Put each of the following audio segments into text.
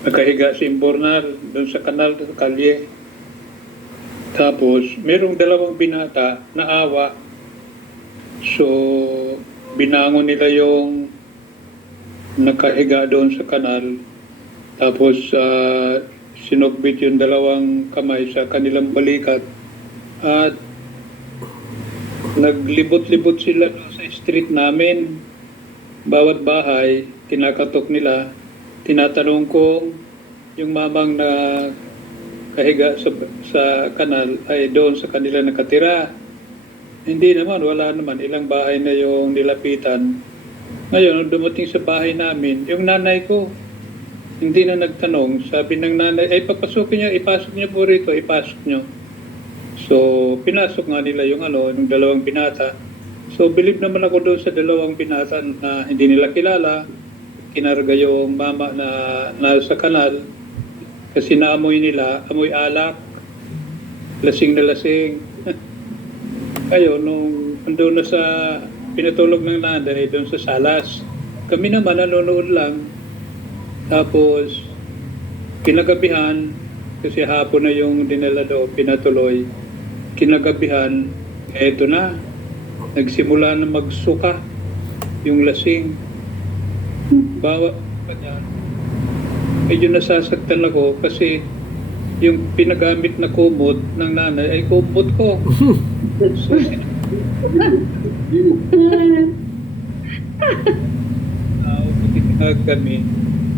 Nakahiga si Imbornal doon sa kanal, sa kalye. Tapos, merong dalawang binata na awa. So, binangon nila yung nakahiga doon sa kanal. Tapos, sinugbit yung dalawang kamay sa kanilang balikat. At naglibot-libot sila doon sa street namin. Bawat bahay, kinakatok nila. Tinatanong ko yung mamang na kahiga sa kanal ay doon sa kanila nakatira. Hindi naman, wala naman. Ilang bahay na yung nilapitan. Ngayon, nung dumating sa bahay namin, yung nanay ko, hindi na nagtanong. Sabi ng nanay, ay papasukin niyo, ipasok niyo po rito, ipasok niyo. So, pinasok nga nila yung yung dalawang binata. So, believe naman ako doon sa dalawang binata na hindi nila kilala. Kinarga yung mama na nasa kanal kasi naamoy nila, amoy alak, lasing na lasing. Kayo, nung andun na sa pinatulog ng nanay doon sa salas, kami naman nanonood lang. Tapos, kinagabihan, kasi hapon na yung dinala doon, pinatuloy. Kinagabihan, eto na, nagsimula na magsuka yung lasing. Bawa pa niya. Medyo nasasaktan ako kasi yung pinagamit na kumot ng nanay ay kumot ko. So, kami.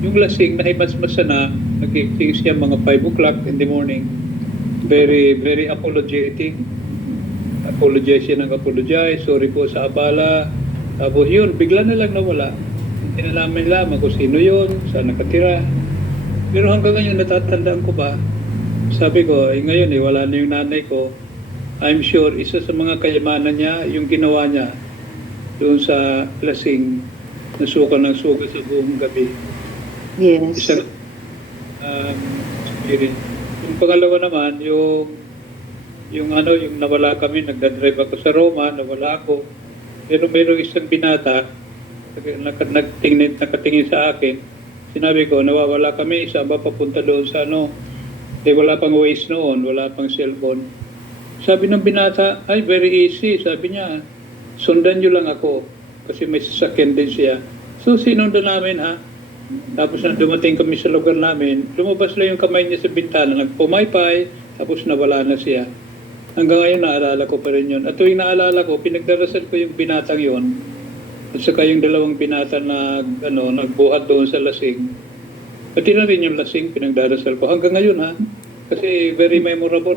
Yung lasing, nahimasmasa na, nagkikting siya mga 5 o'clock in the morning. Very, very apologetic. Apologize siya ng apologize. Sorry po sa abala. Tapos yun, bigla na lang nawala. Hindi na namin lamang kung sino yun, saan nakatira. Pero hanggang ngayon, natatandaan ko ba, sabi ko, ngayon wala na yung nanay ko. I'm sure, isa sa mga kayamanan niya, yung ginawa niya doon sa lasing, nasuka ng suka sa buong gabi. Yes. Isa, spirit. Yung pangalawa naman, yung nawala kami, nagdadrive ako sa Roma, nawala ako. Pero mayroong isang binata, nakatingin sa akin, sinabi ko, nawawala kami, isa ba papunta doon sa wala pang Waze noon, wala pang cellphone. Sabi ng binata, ay very easy, sabi niya, sundan niyo lang ako, kasi may sasakyan din siya. So sinundan namin tapos na dumating kami sa lugar namin, lumabas lang yung kamay niya sa bintana, nagpumaypay, tapos nawala na siya. Hanggang ngayon naalala ko pa rin yun. At tuwing naalala ko, pinagdarasal ko yung binatang yun, at saka yung dalawang binata na nagbuhat doon sa lasing. Pati na rin yung lasing, pinagdarasal ko. Hanggang ngayon kasi very memorable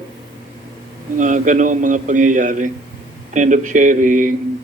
mga ganoong mga pangyayari. End of sharing.